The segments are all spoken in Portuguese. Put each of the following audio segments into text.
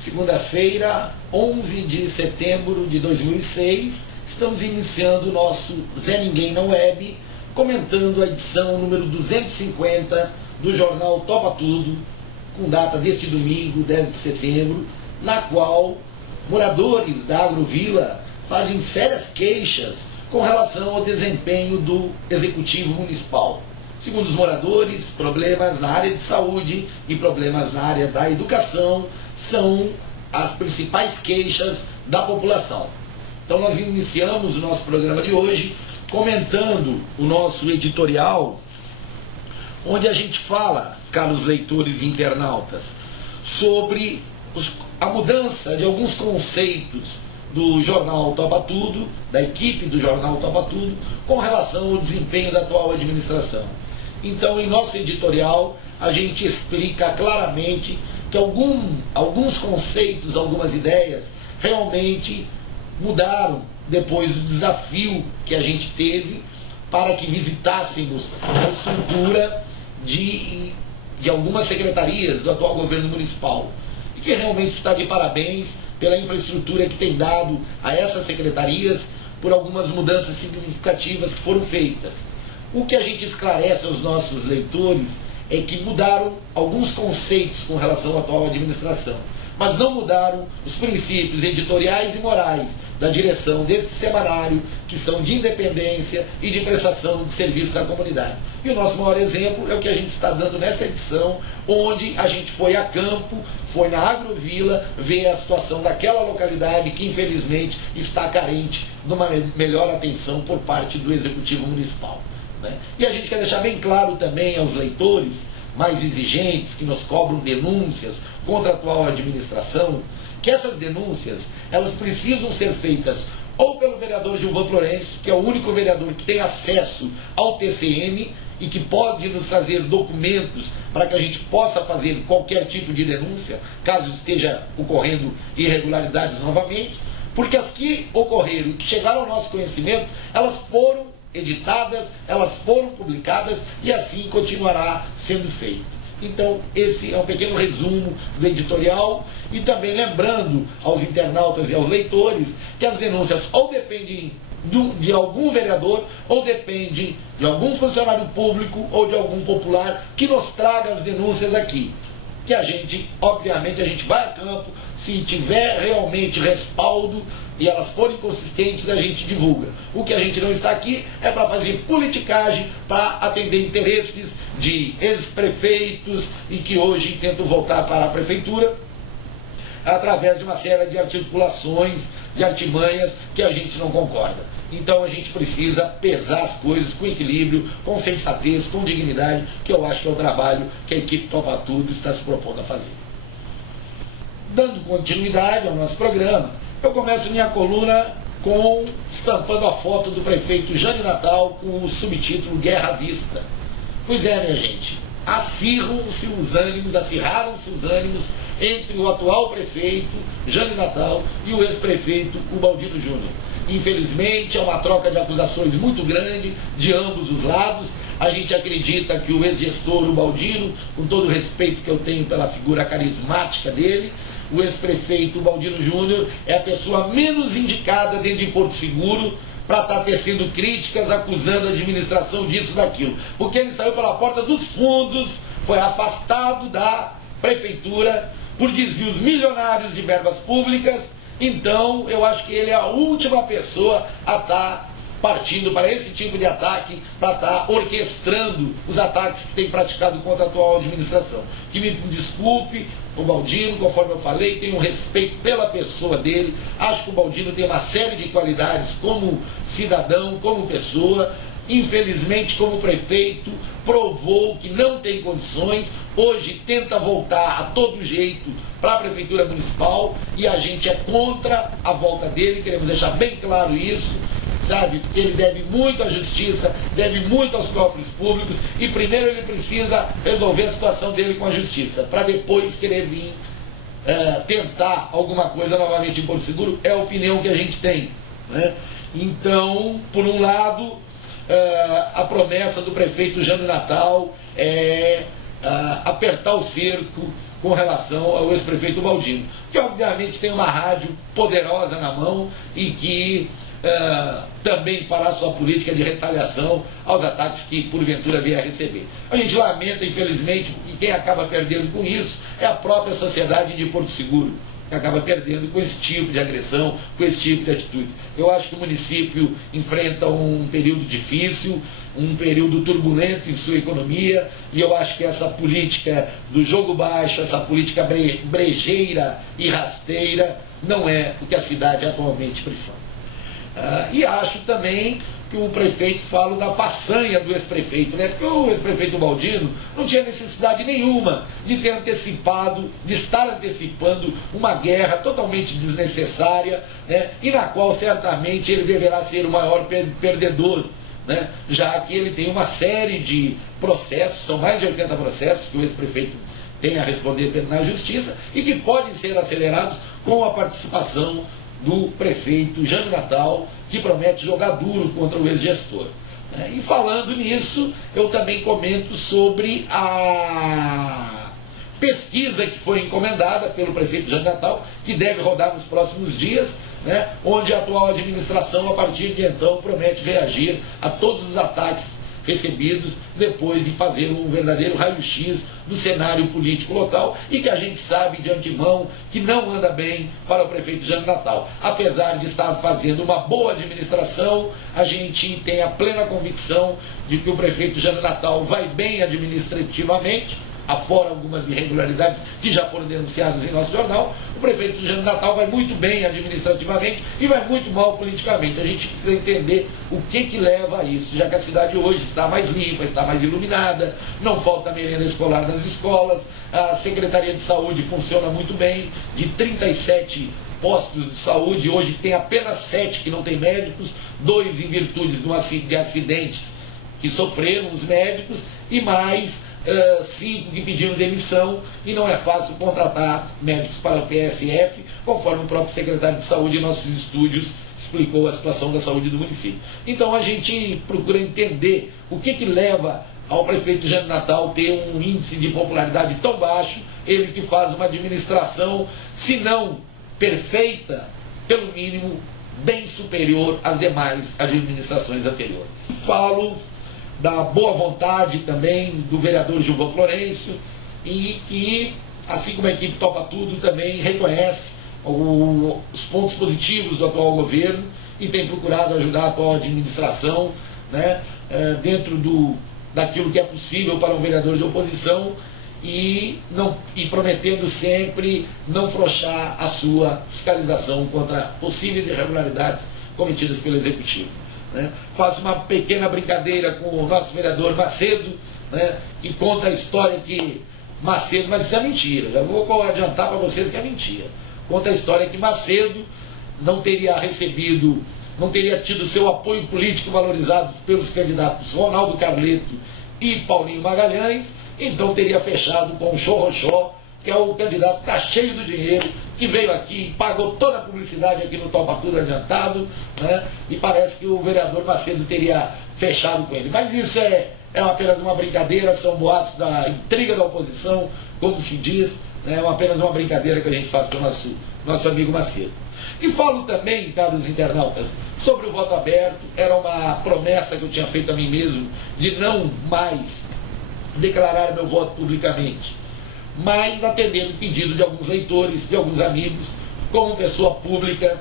Segunda-feira, 11 de setembro de 2006, estamos iniciando o nosso Zé Ninguém na Web, comentando a edição número 250 do jornal Topa Tudo, com data deste domingo, 10 de setembro, na qual moradores da Agrovila fazem sérias queixas com relação ao desempenho do Executivo Municipal. Segundo os moradores, problemas na área de saúde e problemas na área da educação são as principais queixas da população. Então nós iniciamos o nosso programa de hoje comentando o nosso editorial, onde a gente fala, caros leitores e internautas, sobre a mudança de alguns conceitos do jornal Topa Tudo, da equipe do jornal Topa Tudo, com relação ao desempenho da atual administração. Então, em nosso editorial, a gente explica claramente que alguns conceitos, algumas ideias, realmente mudaram depois do desafio que a gente teve para que visitássemos a estrutura de algumas secretarias do atual governo municipal. E que realmente está de parabéns pela infraestrutura que tem dado a essas secretarias, por algumas mudanças significativas que foram feitas. O que a gente esclarece aos nossos leitores é que mudaram alguns conceitos com relação à atual administração, mas não mudaram os princípios editoriais e morais da direção deste semanário, que são de independência e de prestação de serviços à comunidade. E o nosso maior exemplo é o que a gente está dando nessa edição, onde a gente foi a campo, foi na Agrovila, ver a situação daquela localidade que infelizmente está carente de uma melhor atenção por parte do Executivo Municipal. E a gente quer deixar bem claro também aos leitores mais exigentes, que nos cobram denúncias contra a atual administração, que essas denúncias, elas precisam ser feitas ou pelo vereador Gilvan Florencio, que é o único vereador que tem acesso ao TCM e que pode nos trazer documentos para que a gente possa fazer qualquer tipo de denúncia, caso esteja ocorrendo irregularidades novamente, porque as que ocorreram, que chegaram ao nosso conhecimento, elas foram editadas, elas foram publicadas e assim continuará sendo feito. Então esse é um pequeno resumo do editorial, e também lembrando aos internautas e aos leitores que as denúncias ou dependem de algum vereador, ou dependem de algum funcionário público ou de algum popular que nos traga as denúncias aqui. Que a gente, obviamente, a gente vai a campo, se tiver realmente respaldo e elas forem consistentes, a gente divulga. O que a gente não está aqui é para fazer politicagem, para atender interesses de ex-prefeitos e que hoje tentam voltar para a prefeitura através de uma série de articulações, de artimanhas que a gente não concorda. Então a gente precisa pesar as coisas com equilíbrio, com sensatez, com dignidade, que eu acho que é o trabalho que a equipe Topa Tudo está se propondo a fazer. Dando continuidade ao nosso programa, eu começo minha coluna estampando a foto do prefeito Jânio Natal com o subtítulo Guerra à Vista. Pois é, minha gente, acirraram-se os ânimos entre o atual prefeito Jânio Natal e o ex-prefeito Ubaldino Júnior. Infelizmente, é uma troca de acusações muito grande de ambos os lados. A gente acredita que o ex-gestor Ubaldino, com todo o respeito que eu tenho pela figura carismática dele, o ex-prefeito Ubaldino Júnior é a pessoa menos indicada dentro de Porto Seguro para estar tecendo críticas, acusando a administração disso, daquilo. Porque ele saiu pela porta dos fundos, foi afastado da prefeitura por desvios milionários de verbas públicas. Então, eu acho que ele é a última pessoa a estar partindo para esse tipo de ataque, para estar orquestrando os ataques que tem praticado contra a atual administração. Que me desculpe, o Ubaldino, conforme eu falei, tenho respeito pela pessoa dele, acho que o Ubaldino tem uma série de qualidades como cidadão, como pessoa. Infelizmente, como prefeito, provou que não tem condições, hoje tenta voltar a todo jeito para a Prefeitura Municipal, e a gente é contra a volta dele, queremos deixar bem claro isso, sabe? Porque ele deve muito à justiça, deve muito aos cofres públicos, e primeiro ele precisa resolver a situação dele com a justiça, para depois querer vir tentar alguma coisa novamente em Porto Seguro. É a opinião que a gente tem, né? Então, por um lado, a promessa do prefeito Jânio Natal é apertar o cerco com relação ao ex-prefeito Baldino, que obviamente tem uma rádio poderosa na mão e que também fará sua política de retaliação aos ataques que porventura vier a receber. A gente lamenta, infelizmente, que quem acaba perdendo com isso é a própria sociedade de Porto Seguro, que acaba perdendo com esse tipo de agressão, com esse tipo de atitude. Eu acho que o município enfrenta um período difícil, um período turbulento em sua economia, e eu acho que essa política do jogo baixo, essa política brejeira e rasteira, não é o que a cidade atualmente precisa. E acho também que o prefeito fala da façanha do ex-prefeito, né? Porque o ex-prefeito Baldino não tinha necessidade nenhuma de ter antecipado, de estar antecipando uma guerra totalmente desnecessária, né? E na qual certamente ele deverá ser o maior perdedor, né? Já que ele tem uma série de processos, são mais de 80 processos que o ex-prefeito tem a responder na justiça e que podem ser acelerados com a participação do prefeito Jânio Natal, que promete jogar duro contra o ex-gestor. E falando nisso, eu também comento sobre a pesquisa que foi encomendada pelo prefeito Jânio Natal, que deve rodar nos próximos dias, né, onde a atual administração, a partir de então, promete reagir a todos os ataques recebidos depois de fazer um verdadeiro raio-x do cenário político local e que a gente sabe de antemão que não anda bem para o prefeito Jânio Natal. Apesar de estar fazendo uma boa administração, a gente tem a plena convicção de que o prefeito Jânio Natal vai bem administrativamente, afora algumas irregularidades que já foram denunciadas em nosso jornal. O prefeito Jânio Natal vai muito bem administrativamente e vai muito mal politicamente. A gente precisa entender o que leva a isso, já que a cidade hoje está mais limpa, está mais iluminada, não falta merenda escolar nas escolas, a Secretaria de Saúde funciona muito bem, de 37 postos de saúde, hoje tem apenas 7 que não tem médicos, 2 em virtude de acidentes que sofreram os médicos e mais 5 que pediram demissão, e não é fácil contratar médicos para o PSF, conforme o próprio secretário de saúde em nossos estúdios explicou a situação da saúde do município. Então a gente procura entender o que leva ao prefeito Jânio Natal ter um índice de popularidade tão baixo, ele que faz uma administração, se não perfeita, pelo mínimo bem superior às demais administrações anteriores. Falo da boa vontade também do vereador Gilvan Florencio, e que, assim como a equipe Topa Tudo, também reconhece os pontos positivos do atual governo e tem procurado ajudar a atual administração, né, dentro daquilo que é possível para um vereador de oposição e prometendo sempre não afrouxar a sua fiscalização contra possíveis irregularidades cometidas pelo Executivo. Faço uma pequena brincadeira com o nosso vereador Macedo, né, que conta a história que Macedo, mas isso é mentira, já vou adiantar para vocês que é mentira. Conta a história que Macedo não teria tido seu apoio político valorizado pelos candidatos Ronaldo Carleto e Paulinho Magalhães, então teria fechado com o Xorroxó, que é o candidato que está cheio do dinheiro, que veio aqui, pagou toda a publicidade aqui no Topa Tudo adiantado, né? E parece que o vereador Macedo teria fechado com ele. Mas isso é apenas uma brincadeira, são boatos da intriga da oposição, como se diz, né? É apenas uma brincadeira que a gente faz com o nosso amigo Macedo. E falo também, caros internautas, sobre o voto aberto. Era uma promessa que eu tinha feito a mim mesmo, de não mais declarar meu voto publicamente, mas atendendo o pedido de alguns leitores, de alguns amigos, como pessoa pública,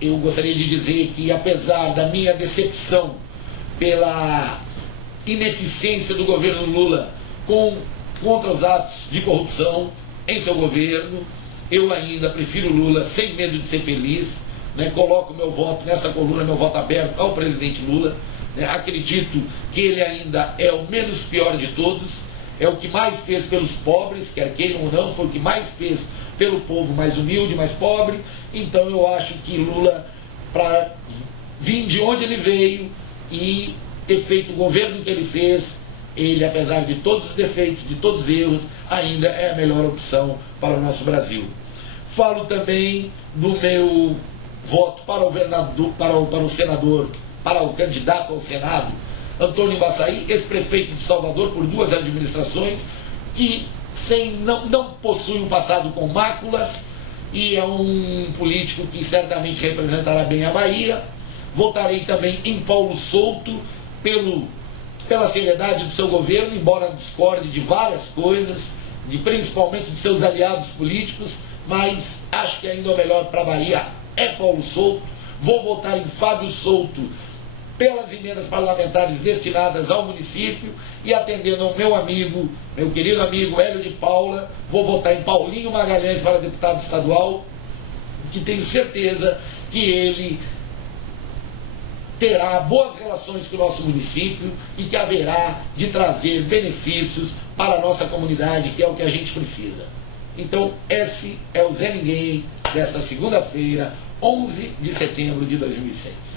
eu gostaria de dizer que, apesar da minha decepção pela ineficiência do governo Lula contra os atos de corrupção em seu governo, eu ainda prefiro Lula sem medo de ser feliz, né? Coloco meu voto nessa coluna, meu voto aberto ao presidente Lula, né? Acredito que ele ainda é o menos pior de todos, é o que mais fez pelos pobres, quer queiram ou não, foi o que mais fez pelo povo mais humilde, mais pobre. Então eu acho que Lula, para vir de onde ele veio e ter feito o governo que ele fez, ele, apesar de todos os defeitos, de todos os erros, ainda é a melhor opção para o nosso Brasil. Falo também do meu voto para o senador, para o candidato ao Senado, Antônio Embaçaí, ex-prefeito de Salvador por 2 administrações, que não possui um passado com máculas e é um político que certamente representará bem a Bahia. Votarei também em Paulo Souto pela seriedade do seu governo, embora discorde de várias coisas, principalmente de seus aliados políticos, mas acho que ainda o melhor para a Bahia é Paulo Souto. Vou votar em Fábio Souto pelas emendas parlamentares destinadas ao município e atendendo ao meu querido amigo Hélio de Paula, vou votar em Paulinho Magalhães para deputado estadual, que tenho certeza que ele terá boas relações com o nosso município e que haverá de trazer benefícios para a nossa comunidade, que é o que a gente precisa. Então, esse é o Zé Ninguém desta segunda-feira, 11 de setembro de 2006.